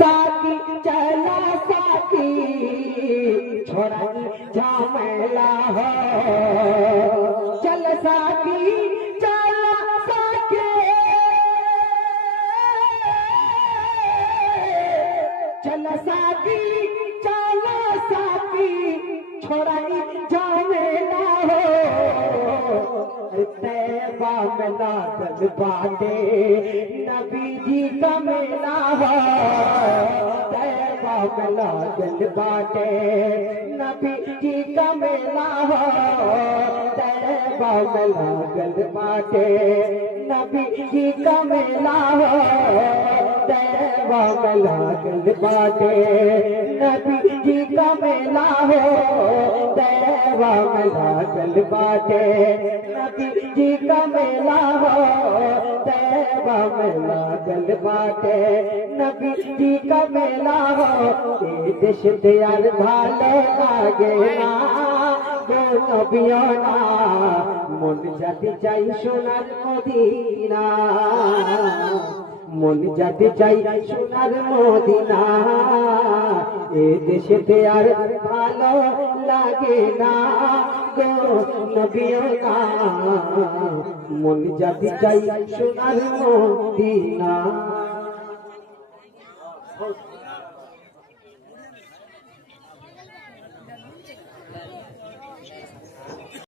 साकी चला साकी छोड़ा झमेला हो चल साकी चला साकी चल साकी चला साकी छोड़ा झमेला हो तैबा में लागल बाटे नबी जी का मेला हो तैबा में लागल बाटे नबी जी का मेला हो तैबा में लागल बाटे नबी जी का मेला हो तैबा में लागल बाटे नबी जी का मेला हो तैबा में लागल बाटे नबी जी का मेला हो तैबा में लागल बाटे नबी जी का मेला हो ए देश दयाल भालो लागे ना गो नबियों ना मन जाति चाই সোনার মদিনা मन जाति চাই সোনার মদিনা এ দেশেতে আর ভালো লাগে না গো নবীও না मन जाति চাই সোনার মদিনা।